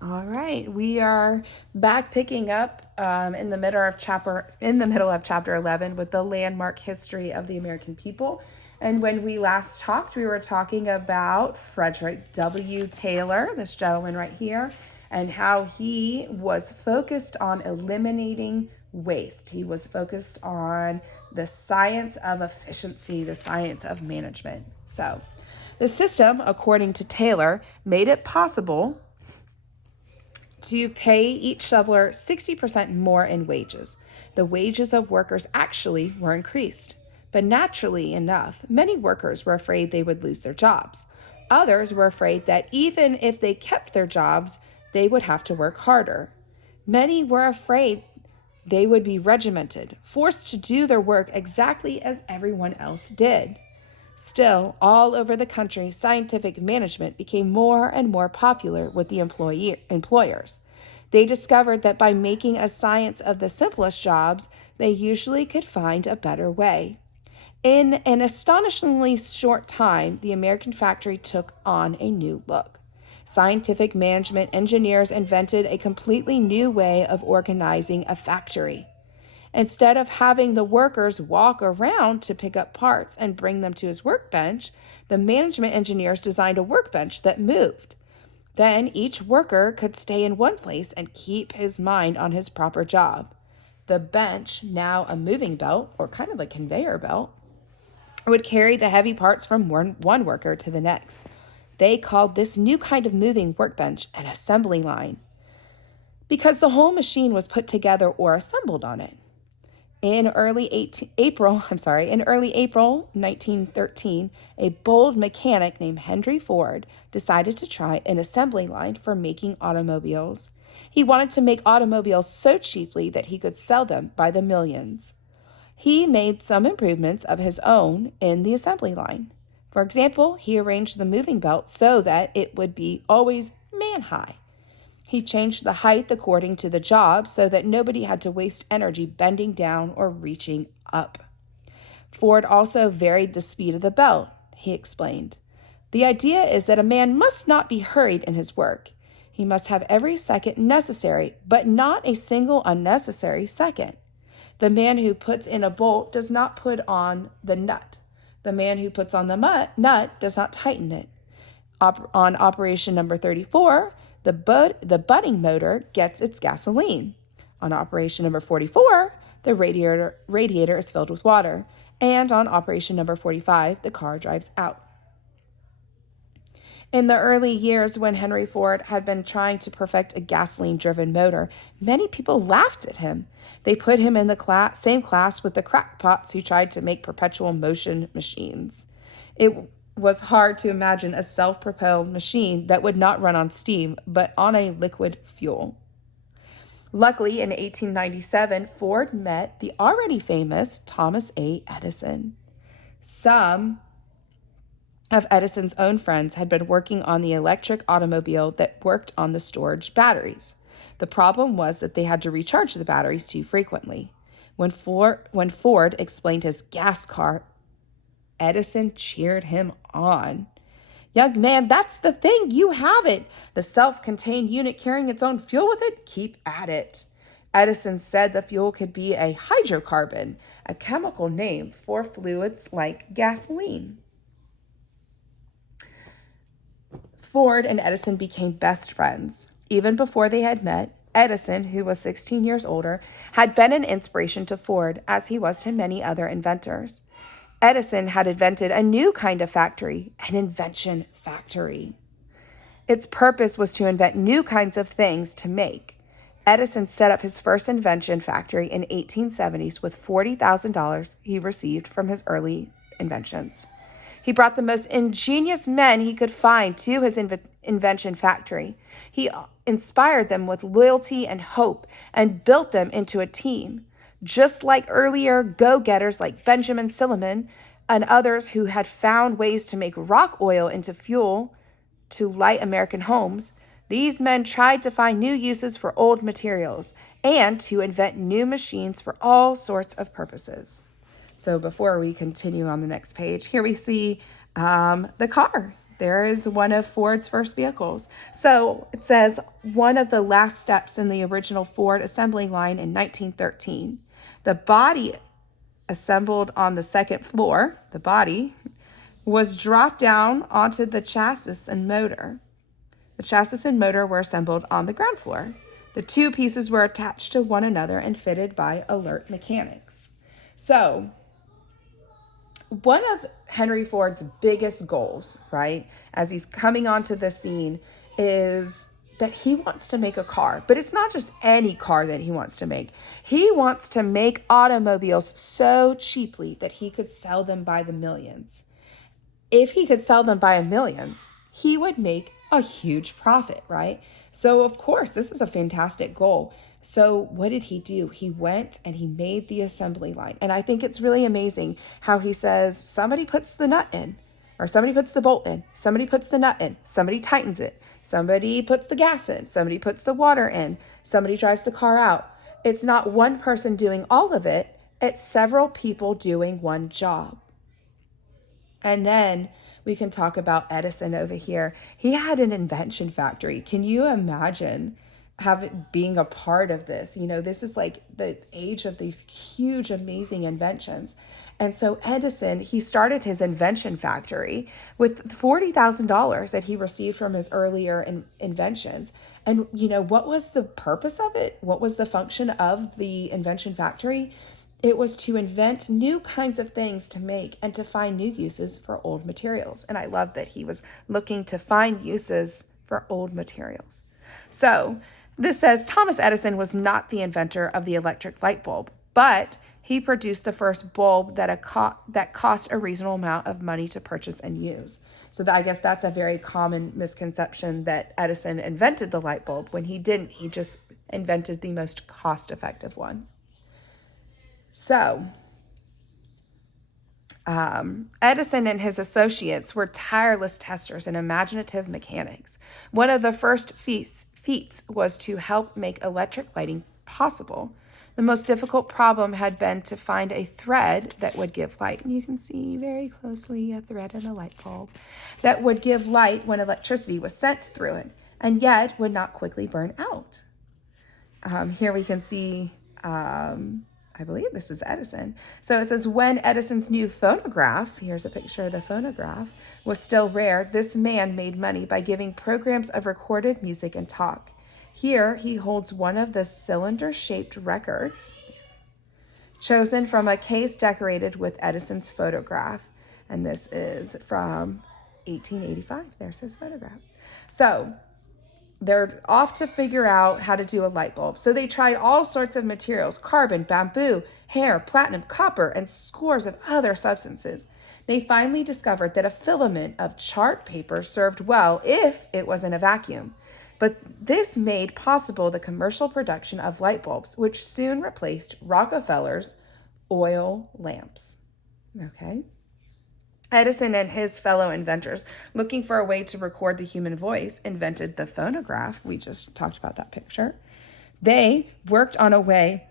All right, we are back picking up in the middle of chapter 11 with the landmark history of the American people. And when we last talked, we were talking about Frederick W. Taylor, this gentleman right here, and how he was focused on eliminating waste. He was focused on the science of efficiency, the science of management. So, the system, according to Taylor, made it possible to pay each shoveler 60% more in wages. The wages of workers actually were increased. But naturally enough, many workers were afraid they would lose their jobs. Others were afraid that even if they kept their jobs, they would have to work harder. Many were afraid they would be regimented, forced to do their work exactly as everyone else did. Still, all over the country, scientific management became more and more popular with the employers. They discovered that by making a science of the simplest jobs, they usually could find a better way. In an astonishingly short time, the American factory took on a new look. Scientific management engineers invented a completely new way of organizing a factory. Instead of having the workers walk around to pick up parts and bring them to his workbench, the management engineers designed a workbench that moved. Then each worker could stay in one place and keep his mind on his proper job. The bench, now a moving belt, or kind of a conveyor belt, would carry the heavy parts from one worker to the next. They called this new kind of moving workbench an assembly line because the whole machine was put together or assembled on it. In early April 1913, a bold mechanic named Henry Ford decided to try an assembly line for making automobiles. He wanted to make automobiles so cheaply that he could sell them by the millions. He made some improvements of his own in the assembly line. For example, he arranged the moving belt so that it would be always man-high. He changed the height according to the job so that nobody had to waste energy bending down or reaching up. Ford also varied the speed of the belt, he explained. The idea is that a man must not be hurried in his work. He must have every second necessary, but not a single unnecessary second. The man who puts in a bolt does not put on the nut. The man who puts on the nut does not tighten it. On operation number 34, the budding motor gets its gasoline. On operation number 44, the radiator is filled with water. And on operation number 45, the car drives out. In the early years when Henry Ford had been trying to perfect a gasoline-driven motor, many people laughed at him. They put him in the same class with the crackpots who tried to make perpetual motion machines. It was hard to imagine a self-propelled machine that would not run on steam, but on a liquid fuel. Luckily, in 1897, Ford met the already famous Thomas A. Edison. Some of Edison's own friends had been working on the electric automobile that worked on the storage batteries. The problem was that they had to recharge the batteries too frequently. When Ford explained his gas car, Edison cheered him on. Young man, that's the thing. You have it. The self-contained unit carrying its own fuel with it? Keep at it. Edison said the fuel could be a hydrocarbon, a chemical name for fluids like gasoline. Ford and Edison became best friends. Even before they had met, Edison, who was 16 years older, had been an inspiration to Ford, as he was to many other inventors. Edison had invented a new kind of factory, an invention factory. Its purpose was to invent new kinds of things to make. Edison set up his first invention factory in 1870s with $40,000 he received from his early inventions. He brought the most ingenious men he could find to his invention factory. He inspired them with loyalty and hope and built them into a team. Just like earlier go-getters like Benjamin Silliman and others who had found ways to make rock oil into fuel to light American homes, these men tried to find new uses for old materials and to invent new machines for all sorts of purposes. So before we continue on the next page, here we see the car. there is one of Ford's first vehicles. So it says one of the last steps in the original Ford assembly line in 1913. The body assembled on the second floor, the body, was dropped down onto the chassis and motor. The chassis and motor were assembled on the ground floor. The two pieces were attached to one another and fitted by alert mechanics. So, one of Henry Ford's biggest goals, right, as he's coming onto the scene, is that he wants to make a car. But it's not just any car that he wants to make. He wants to make automobiles so cheaply that he could sell them by the millions. If he could sell them by millions, he would make a huge profit, right? So, of course, this is a fantastic goal. So what did he do? He went and he made the assembly line. And I think it's really amazing how he says somebody puts the nut in, or somebody puts the bolt in, somebody puts the nut in, somebody tightens it, somebody puts the gas in, somebody puts the water in, somebody drives the car out. It's not one person doing all of it. It's several people doing one job. And then we can talk about Edison over here. He had an invention factory. Can you imagine being a part of this? You know, this is like the age of these huge, amazing inventions. And so Edison, he started his invention factory with $40,000 that he received from his earlier inventions. And, you know, what was the purpose of it? What was the function of the invention factory? It was to invent new kinds of things to make and to find new uses for old materials. And I love that he was looking to find uses for old materials. So this says Thomas Edison was not the inventor of the electric light bulb, but he produced the first bulb that cost a reasonable amount of money to purchase and use. So I guess that's a very common misconception, that Edison invented the light bulb when he didn't. He just invented the most cost-effective one. So, Edison and his associates were tireless testers and imaginative mechanics. One of the first feats was to help make electric lighting possible. The most difficult problem had been to find a thread that would give light. And you can see very closely a thread in a light bulb that would give light when electricity was sent through it, and yet would not quickly burn out. Here we can see I believe this is Edison. So it says, when Edison's new phonograph, here's a picture of the phonograph, was still rare, this man made money by giving programs of recorded music and talk. Here he holds one of the cylinder-shaped records chosen from a case decorated with Edison's photograph. And this is from 1885. There's his photograph. So they're off to figure out how to do a light bulb. So they tried all sorts of materials: carbon, bamboo, hair, platinum, copper, and scores of other substances. They finally discovered that a filament of chart paper served well if it was in a vacuum. But this made possible the commercial production of light bulbs, which soon replaced Rockefeller's oil lamps. Okay. Edison and his fellow inventors, looking for a way to record the human voice, invented the phonograph. We just talked about that picture. They worked on a way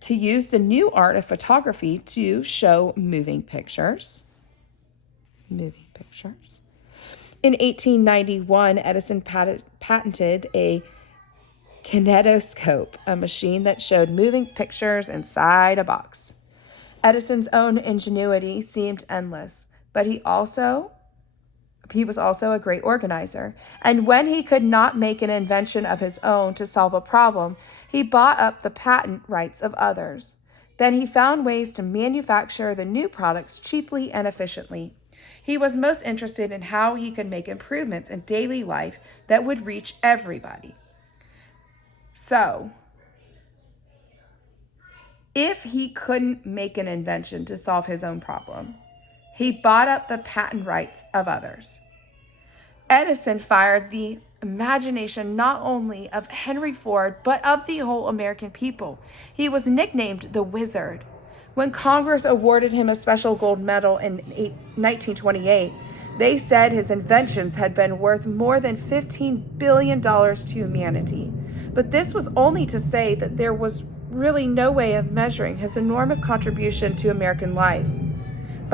to use the new art of photography to show moving pictures. In 1891, Edison patented a kinetoscope, a machine that showed moving pictures inside a box. Edison's own ingenuity seemed endless, but he was also a great organizer. And when he could not make an invention of his own to solve a problem, he bought up the patent rights of others. Then he found ways to manufacture the new products cheaply and efficiently. He was most interested in how he could make improvements in daily life that would reach everybody. So, if he couldn't make an invention to solve his own problem, he bought up the patent rights of others. Edison fired the imagination not only of Henry Ford, but of the whole American people. He was nicknamed the Wizard. When Congress awarded him a special gold medal in 1928, they said his inventions had been worth more than $15 billion to humanity. But this was only to say that there was really no way of measuring his enormous contribution to American life.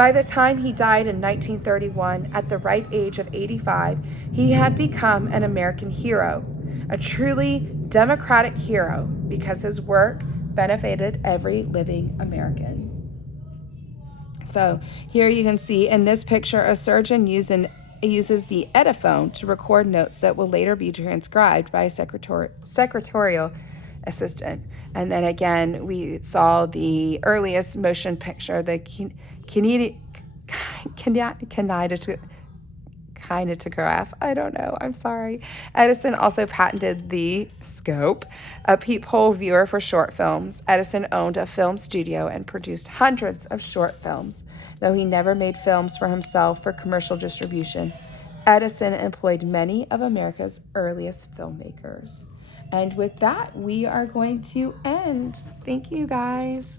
By the time he died in 1931, at the ripe age of 85, he had become an American hero, a truly democratic hero, because his work benefited every living American. So here you can see in this picture, a surgeon uses the Ediphone to record notes that will later be transcribed by a secretarial assistant. And then again, we saw the earliest motion picture, the kinetograph. I don't know. I'm sorry. Edison also patented the scope, a peephole viewer for short films. Edison owned a film studio and produced hundreds of short films, though he never made films for himself for commercial distribution. Edison employed many of America's earliest filmmakers. And with that, we are going to end. Thank you, guys.